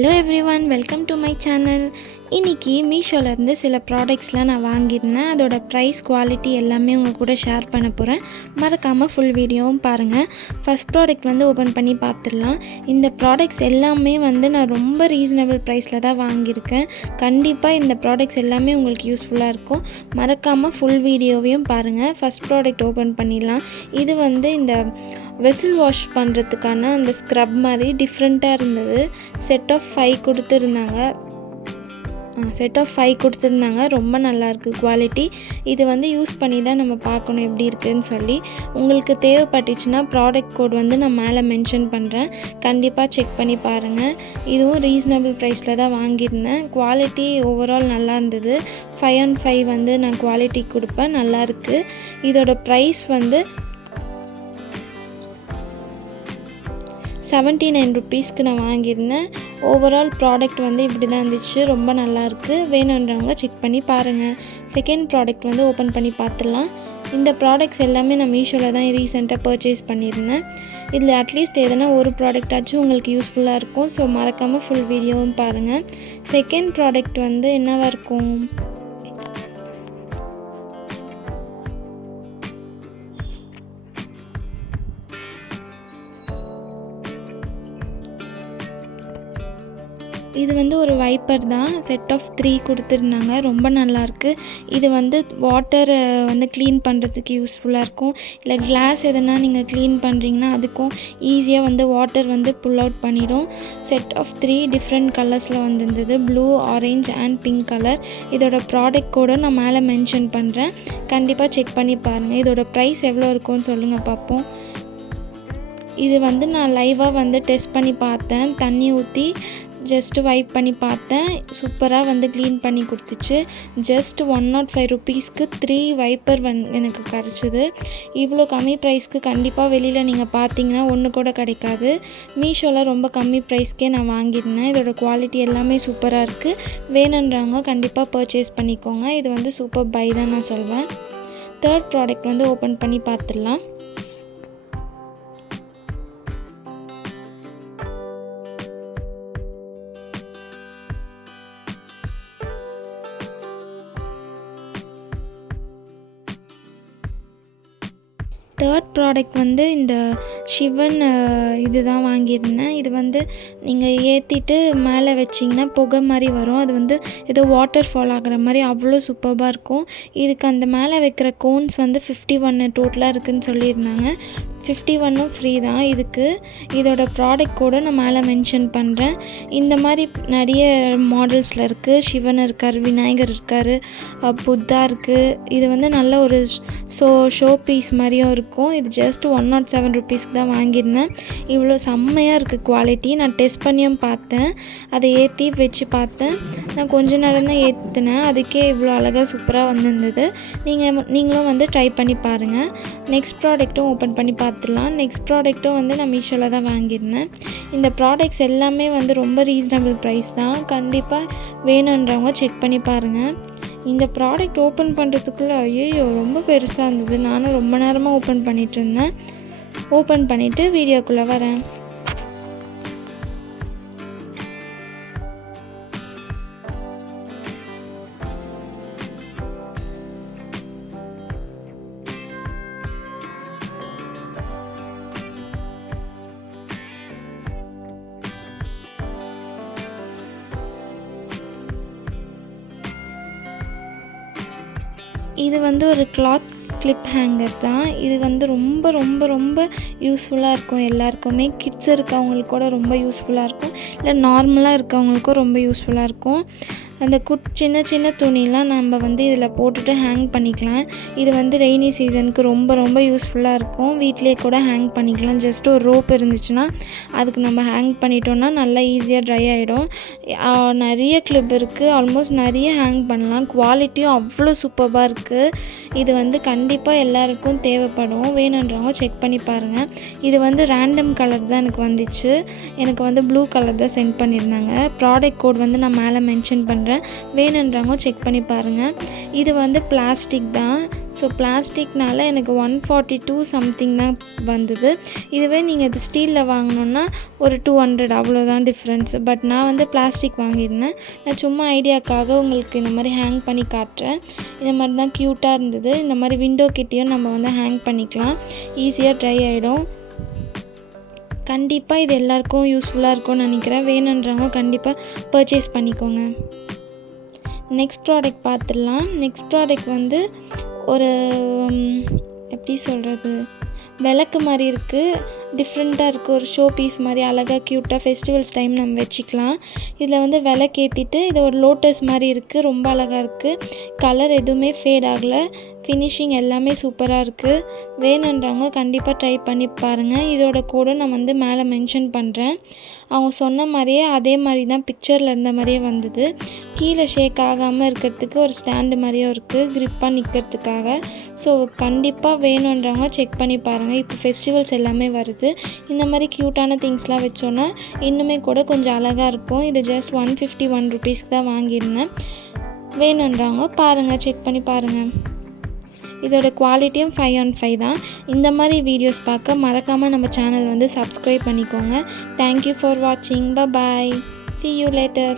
Hello everyone, welcome to my channel. இன்றைக்கி மீஷோலேருந்து சில ப்ராடக்ட்ஸ்லாம் நான் வாங்கியிருந்தேன். அதோட ப்ரைஸ், குவாலிட்டி எல்லாமே உங்கள் கூட ஷேர் பண்ண போகிறேன். மறக்காமல் ஃபுல் வீடியோவும் பாருங்கள். ஃபஸ்ட் ப்ராடக்ட் ஓப்பன் பண்ணி பார்த்துடலாம். இந்த ப்ராடக்ட்ஸ் எல்லாமே நான் ரொம்ப ரீசனபிள் ப்ரைஸில் தான் வாங்கியிருக்கேன். கண்டிப்பாக இந்த ப்ராடக்ட்ஸ் எல்லாமே உங்களுக்கு யூஸ்ஃபுல்லாக இருக்கும். மறக்காமல் ஃபுல் வீடியோவையும் பாருங்கள். ஃபஸ்ட் ப்ராடக்ட் ஓப்பன் பண்ணிடலாம். இது இந்த வெசில் வாஷ் பண்ணுறதுக்கான அந்த ஸ்க்ரப் மாதிரி டிஃப்ரெண்ட்டாக இருந்தது. செட் ஆஃப் 5 கொடுத்துருந்தாங்க. ரொம்ப நல்லாயிருக்கு குவாலிட்டி. இது யூஸ் பண்ணி தான் நம்ம பார்க்கணும் எப்படி இருக்குதுன்னு சொல்லி. உங்களுக்கு தேவைப்பட்டுச்சுன்னா ப்ராடக்ட் கோட் நான் மேலே மென்ஷன் பண்ணுறேன். கண்டிப்பாக செக் பண்ணி பாருங்கள். இதுவும் ரீசனபிள் ப்ரைஸில் தான் வாங்கியிருந்தேன். குவாலிட்டி ஓவரால் நல்லா இருந்தது. 5 on 5 நான் குவாலிட்டி கொடுப்பேன். நல்லாயிருக்கு. இதோட ப்ரைஸ் 79 rupeesக்கு நான் வாங்கியிருந்தேன். ஓவரால் ப்ராடக்ட் இப்படி தான் இருந்துச்சு. ரொம்ப நல்லாயிருக்கு. வேணுன்றவங்க செக் பண்ணி பாருங்கள். செகண்ட் ப்ராடக்ட் ஓப்பன் பண்ணி பார்த்துடலாம். இந்த ப்ராடக்ட்ஸ் எல்லாமே நான் மீஷோவில் தான் ரீசெண்டாக பர்ச்சேஸ் பண்ணியிருந்தேன். இதில் அட்லீஸ்ட் எதனா ஒரு ப்ராடக்டாச்சும் உங்களுக்கு யூஸ்ஃபுல்லாக இருக்கும். ஸோ மறக்காமல் ஃபுல் வீடியோவும் பாருங்கள். செகண்ட் ப்ராடக்ட் என்னவாக இருக்கும்? இது ஒரு வைப்பர் தான். செட் ஆஃப் 3 கொடுத்துருந்தாங்க. ரொம்ப நல்லாயிருக்கு. இது வாட்டரை க்ளீன் பண்ணுறதுக்கு யூஸ்ஃபுல்லாக இருக்கும். இல்லை கிளாஸ் எதனா நீங்கள் க்ளீன் பண்ணுறீங்கன்னா அதுக்கும் ஈஸியாக வாட்டர் புல் அவுட் பண்ணிடும். செட் ஆஃப் 3 டிஃப்ரெண்ட் கலர்ஸில் வந்திருந்தது. Blue, orange and pink colour. இதோட ப்ராடக்ட் கூட நான் மேலே மென்ஷன் பண்ணுறேன். கண்டிப்பாக செக் பண்ணி பாருங்கள். இதோட ப்ரைஸ் எவ்வளோ இருக்கும்னு சொல்லுங்கள் பார்ப்போம். இது நான் லைவாக டெஸ்ட் பண்ணி பார்த்தேன். தண்ணி ஊற்றி ஜஸ்ட்டு வைப் பண்ணி பார்த்தேன். சூப்பராக க்ளீன் பண்ணி கொடுத்துச்சு. ஜஸ்ட் 105 rupeesக்கு 3 வைப்பர் எனக்கு கிடச்சிது. இவ்வளோ கம்மி ப்ரைஸ்க்கு கண்டிப்பாக வெளியில் நீங்கள் பார்த்தீங்கன்னா ஒன்று கூட கிடைக்காது. மீஷோவில் ரொம்ப கம்மி ப்ரைஸ்க்கே நான் வாங்கியிருந்தேன். இதோட குவாலிட்டி எல்லாமே சூப்பராக இருக்குது. வேணுன்றவங்க கண்டிப்பாக பர்ச்சேஸ் பண்ணிக்கோங்க. இது சூப்பர் பை தான் நான் சொல்வேன். தேர்ட் ப்ராடக்ட் ஓப்பன் பண்ணி பார்த்துடலாம். தேர்ட் ப்ராடக்ட் இந்த ஷிவன் இது தான் வாங்கியிருந்தேன். இது நீங்கள் ஏற்றிட்டு மேலே வச்சிங்கன்னா புகை மாதிரி வரும். அது ஏதோ வாட்டர் ஃபால் ஆகிற மாதிரி அவ்வளோ சூப்பராக இருக்கும். இதுக்கு அந்த மேலே வைக்கிற கோன்ஸ் 51 டோட்டலாக இருக்குதுன்னு சொல்லியிருந்தாங்க. 51 ஃப்ரீ தான் இதுக்கு. இதோட ப்ராடக்ட் கூட நான் மேலே மென்ஷன் பண்ணுறேன். இந்த மாதிரி நிறைய மாடல்ஸில் இருக்குது. சிவன் இருக்கார், விநாயகர் இருக்கார், புத்தா இருக்குது. இது நல்ல ஒரு ஷோ பீஸ் மாதிரியும் இருக்கும். இது ஜஸ்ட் 107 rupeesக்கு தான் வாங்கியிருந்தேன். இவ்வளோ செம்மையாக இருக்குது குவாலிட்டி. நான் டெஸ்ட் பண்ணியும் பார்த்தேன். அதை ஏற்றி வச்சு பார்த்தேன். நான் கொஞ்ச நேரம் தான் ஏற்றினேன். அதுக்கே இவ்வளோ அழகாக சூப்பராக வந்திருந்தது. நீங்களும் ட்ரை பண்ணி பாருங்கள். நெக்ஸ்ட் ப்ராடக்ட்டும் ஓப்பன் பண்ணி பார்த்துடலாம். நெக்ஸ்ட் ப்ராடக்ட்டும் நான் மீஷோவில் தான் வாங்கியிருந்தேன். இந்த ப்ராடக்ட்ஸ் எல்லாமே ரொம்ப ரீசனபிள் ப்ரைஸ் தான். கண்டிப்பாக வேணுன்றவங்க செக் பண்ணி பாருங்கள். இந்த ப்ராடக்ட் ஓப்பன் பண்ணுறதுக்குள்ளே ஐயோ ரொம்ப பெருசாக இருந்தது. நானும் ரொம்ப நேரமாக ஓப்பன் பண்ணிகிட்டு இருந்தேன். ஓப்பன் பண்ணிவிட்டு வீடியோக்குள்ளே வரேன். இது ஒரு கிளாத் கிளிப் ஹேங்கர் தான். இது ரொம்ப ரொம்ப ரொம்ப யூஸ்ஃபுல்லாக இருக்கும் எல்லாருக்குமே. கிட்ஸ் இருக்கவங்களுக்கு கூட ரொம்ப யூஸ்ஃபுல்லாக இருக்கும். இல்லை நார்மலாக இருக்கவங்களுக்கும் ரொம்ப யூஸ்ஃபுல்லாக இருக்கும். அந்த சின்ன சின்ன துணிலாம் நம்ம இதில் போட்டுட்டு ஹேங் பண்ணிக்கலாம். இது ரெய்னி சீசனுக்கு ரொம்ப ரொம்ப யூஸ்ஃபுல்லாக இருக்கும். வீட்டிலே கூட ஹேங் பண்ணிக்கலாம். ஜஸ்ட் ஒரு ரோப் இருந்துச்சுன்னா அதுக்கு நம்ம ஹேங் பண்ணிட்டோன்னா நல்லா ஈஸியாக ட்ரை ஆகிடும். நிறைய கிளிப் இருக்குது. ஆல்மோஸ்ட் நிறைய ஹேங் பண்ணலாம். குவாலிட்டியும் அவ்வளோ சூப்பராக இருக்குது. இது கண்டிப்பாக எல்லாருக்கும் தேவைப்படும். வேணுன்றவங்க செக் பண்ணி பாருங்கள். இது ரேண்டம் கலர் தான் எனக்கு வந்துச்சு. எனக்கு ப்ளூ கலர் தான் சென்ட் பண்ணியிருந்தாங்க. ப்ராடக்ட் கோட் நான் மேலே மென்ஷன் பண்ணுறேன். வேணுன்றவங்க செக் பண்ணி பாருங்கள். இது பிளாஸ்டிக் தான். ஸோ பிளாஸ்டிக்னால எனக்கு 142 சம்திங் தான் வந்தது. இதுவே நீங்கள் இது ஸ்டீலில் வாங்கினோன்னா ஒரு 200 அவ்வளோதான் டிஃப்ரென்ஸ். பட் நான் வந்து பிளாஸ்டிக் வாங்கியிருந்தேன். நான் சும்மா ஐடியாக்காக உங்களுக்கு இந்த மாதிரி ஹேங் பண்ணி காட்டுறேன். இந்த மாதிரி தான் க்யூட்டாக இருந்தது. இந்த மாதிரி விண்டோ கிட்டேயும் நம்ம வந்து ஹேங் பண்ணிக்கலாம், ஈஸியாக ட்ரை ஆகிடும். கண்டிப்பாக இது எல்லாருக்கும் யூஸ்ஃபுல்லாக இருக்கும்னு நினைக்கிறேன். வேணுன்றவங்க கண்டிப்பாக பர்ச்சேஸ் பண்ணிக்கோங்க. நெக்ஸ்ட் ப்ராடக்ட் பார்த்துடலாம். நெக்ஸ்ட் ப்ராடக்ட் வந்து ஒரு எப்படி சொல்கிறது, விளக்கு மாதிரி இருக்குது, டிஃப்ரெண்ட்டாக இருக்குது. ஒரு ஷோ பீஸ் மாதிரி அழகாக க்யூட்டாக ஃபெஸ்டிவல்ஸ் டைம் நம்ம வச்சுக்கலாம். இதில் வந்து விளக்கேற்றிட்டு இது ஒரு லோட்டஸ் மாதிரி இருக்குது, ரொம்ப அழகாக இருக்குது. கலர் எதுவுமே ஃபேட் ஆகலை, ஃபினிஷிங் எல்லாமே சூப்பராக இருக்குது. வேணுன்றவங்க கண்டிப்பாக ட்ரை பண்ணி பாருங்கள். இதோட கோடும் நான் வந்து மேலே மென்ஷன் பண்ணுறேன். அவங்க சொன்ன மாதிரியே அதே மாதிரி தான் பிக்சரில் இருந்த மாதிரியே வந்தது. கீழே ஷேக் ஆகாமல் இருக்கிறதுக்கு ஒரு ஸ்டாண்டு மாதிரியும் இருக்குது, க்ரிப்பாக நிற்கிறதுக்காக. ஸோ கண்டிப்பாக வேணுன்றவங்க செக் பண்ணி பாருங்கள். இப்போ ஃபெஸ்டிவல்ஸ் எல்லாமே வருது, இந்த மாதிரி க்யூட்டான திங்ஸ்லாம் வச்சோன்னா இன்னுமே கூட கொஞ்சம் அழகாக இருக்கும். இது ஜஸ்ட் 151 ருபீஸ்க்கு தான் வாங்கியிருந்தேன். வேணுன்றவங்க பாருங்கள், செக் பண்ணி பாருங்கள். இதோட குவாலிட்டியும் 5/5 தான். இந்த மாதிரி வீடியோஸ் பார்க்க மறக்காமல் நம்ம சேனல் வந்து சப்ஸ்கிரைப் பண்ணிக்கோங்க. தேங்க்யூ ஃபார் வாட்சிங். பை. See you later.